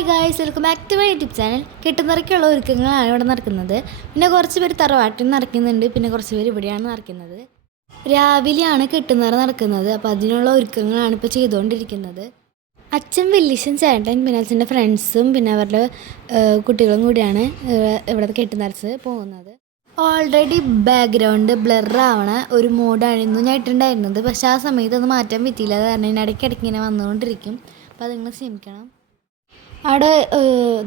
Hi guys, welcome back to my YouTube channel. കെട്ടുനിറയ്ക്കുള്ള ഒരുക്കങ്ങളാണ് ഇവിടെ നടക്കുന്നത്. പിന്നെ കുറച്ച് പേര് തറവാട്ടിൽ നടക്കുന്നുണ്ട്, പിന്നെ കുറച്ച് പേര് ഇവിടെയാണ് നടക്കുന്നത്. രാവിലെയാണ് കെട്ടുനിറ നടക്കുന്നത്. അപ്പോൾ അതിനുള്ള ഒരുക്കങ്ങളാണ് ഇപ്പോൾ ചെയ്തുകൊണ്ടിരിക്കുന്നത്. അച്ഛൻ, വല്യച്ഛൻ, ചേട്ടൻ, പിന്നെ അച്ഛൻ്റെ ഫ്രണ്ട്സും പിന്നെ അവരുടെ കുട്ടികളും കൂടിയാണ് ഇവിടെ കെട്ടുനിറച്ച് പോകുന്നത്. ഓൾറെഡി ബാക്ക്ഗ്രൗണ്ട് ബ്ലറാവണ ഒരു മോഡായിരുന്നു ഞാൻ ഇട്ടുണ്ടായിരുന്നത്. പക്ഷേ ആ സമയത്ത് അത് മാറ്റാൻ പറ്റിയില്ല. അത് കാരണം ഇടയ്ക്കിടയ്ക്ക് ഇങ്ങനെ വന്നുകൊണ്ടിരിക്കും. അപ്പോൾ അതിങ്ങനെ ക്ഷമിക്കണം. അവിടെ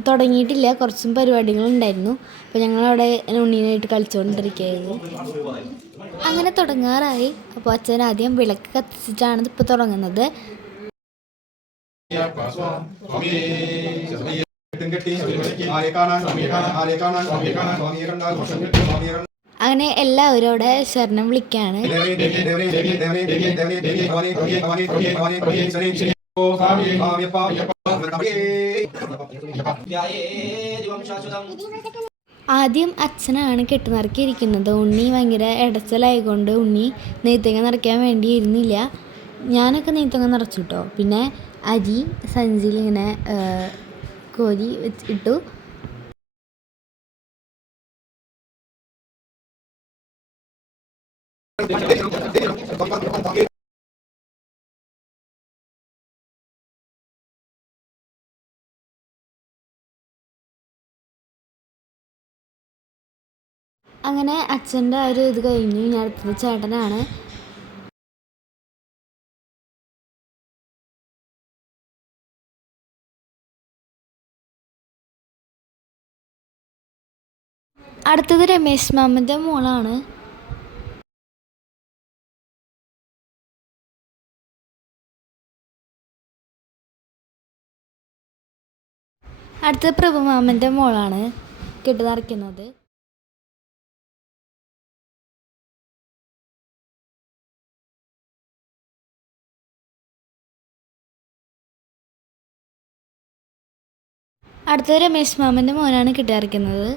തുടങ്ങിയിട്ടില്ല, കുറച്ചും പരിപാടികളുണ്ടായിരുന്നു. അപ്പോൾ ഞങ്ങളവിടെ ഉണ്ണീനായിട്ട് കളിച്ചുകൊണ്ടിരിക്കുകയായിരുന്നു. അങ്ങനെ തുടങ്ങാറായി. അപ്പോൾ അച്ഛൻ ആദ്യം വിളക്ക് കത്തിച്ചിട്ടാണ് ഇപ്പോൾ തുടങ്ങുന്നത്. അങ്ങനെ എല്ലാവരും അവിടെ ശരണം വിളിക്കുകയാണ്. ആദ്യം അച്ഛനാണ് കെട്ടുനിറക്കിയിരിക്കുന്നത്. ഉണ്ണി ഭയങ്കര ഇടച്ചലായിക്കൊണ്ട് ഉണ്ണി നെയ്ത്തങ്ങ നിറയ്ക്കാൻ വേണ്ടി ഇരുന്നില്ല. ഞാനൊക്കെ നെയ്ത്തങ്ങ നിറച്ചു കേട്ടോ. പിന്നെ അരി സഞ്ചിയിൽ ഇങ്ങനെ കോരി ഇട്ടു. അങ്ങനെ അച്ഛൻ്റെ ഒരു ഇത് കഴിഞ്ഞു. ഞാൻ അടുത്തത് ചേട്ടനാണ്. അടുത്തത് രമേശ് മാമൻ്റെ മോളാണ്. അടുത്തത് പ്രഭു മാമൻ്റെ മോളാണ് കെട്ടുനിറയ്ക്കുന്നത്. അടുത്തത് രമേശ് മാമൻ്റെ മോനാണ് കെട്ടുനിറയ്ക്കുന്നത്.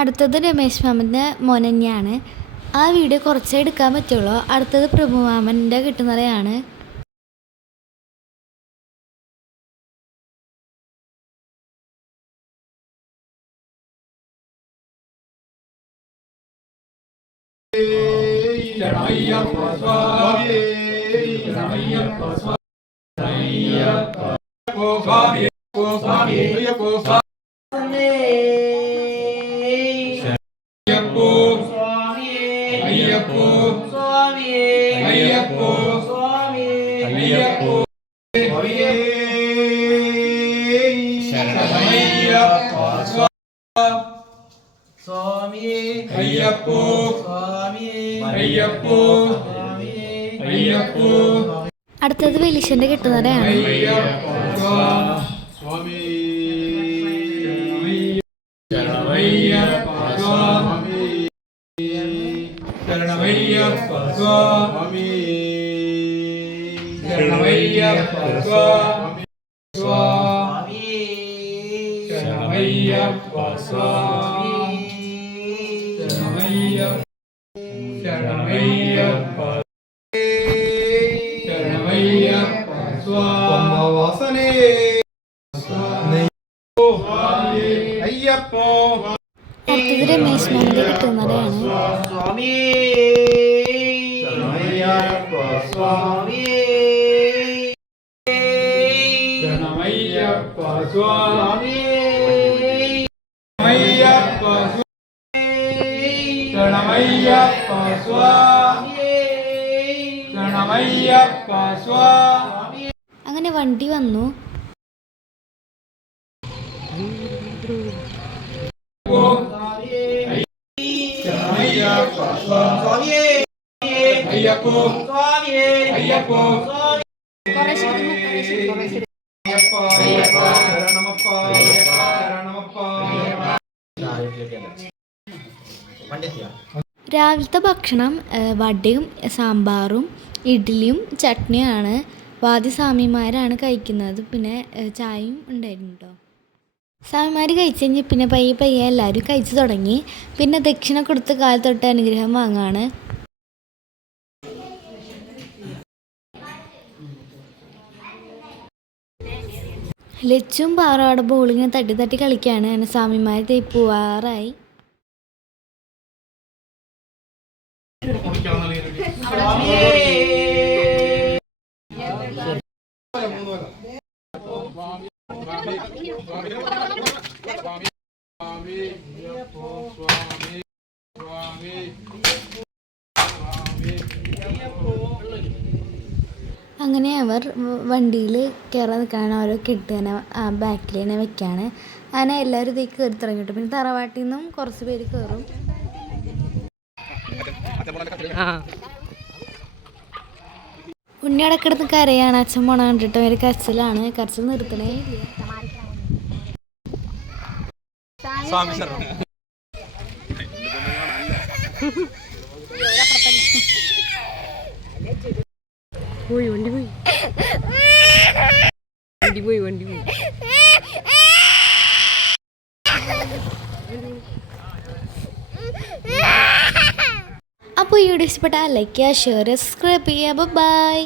അടുത്തത് രമേശ് മാമൻ്റെ മോൻ തന്നെയാണ്. ആ വീഡിയോ കുറച്ചേ എടുക്കാൻ പറ്റുള്ളൂ. അടുത്തത് പ്രഭു മാമൻ്റെ കെട്ടുനിറയാണ്. അടുത്തത് വലിയച്ഛൻ്റെ കെട്ടുനിറയാണ്. അടുത്തത് രമേശ് മാമൻ്റെ കെട്ടുനിറയാണ്. അങ്ങനെ വണ്ടി വന്നു. രാവിലത്തെ ഭക്ഷണം വടയും സാമ്പാറും ഇഡ്ഡലിയും ചട്നിയാണ്. വാദ്യസ്വാമിമാരാണ് കഴിക്കുന്നത്. പിന്നെ ചായയും ഉണ്ടായിരുന്നു കേട്ടോ. സ്വാമിമാർ കഴിച്ച് കഴിഞ്ഞ് പിന്നെ പയ്യെ പയ്യെ എല്ലാവരും കഴിച്ചു തുടങ്ങി. പിന്നെ ദക്ഷിണ കൊടുത്ത് കാൽ തൊട്ട് അനുഗ്രഹം വാങ്ങാണ്. ലച്ചും പാറോടെ ബോളിങ്ങനെ തട്ടി തട്ടി കളിക്കുകയാണ്. അങ്ങനെ സ്വാമിമാർ പോവാറായി. അങ്ങനെ അവർ വണ്ടിയിൽ കയറാൻ നിൽക്കുകയാണ്. ഓരോ കെട്ട് തന്നെ ബാക്കിൽ തന്നെ വെക്കുകയാണ്. അങ്ങനെ എല്ലാവരും ഇതേക്ക് കയറി തുടങ്ങിയിട്ട് പിന്നെ തറവാട്ടിൽ നിന്നും കുറച്ച് പേര് കയറും. ഉണ്ണിയുടെ കിടന്ന് കരയാണ്. അച്ഛൻ പോണ കണ്ടിട്ട് ഒരു കരച്ചിലാണ്. കരച്ചിൽ നിർത്തണേ ഇല്ല. വണ്ടി പോയി. അപ്പോൾ ഈ വീഡിയോ ഇഷ്ടപ്പെട്ടാൽ ലൈക്ക് ചെയ്യുക, ഷെയർ ചെയ്യുക, സബ്സ്ക്രൈബ് ചെയ്യുക. ബൈ.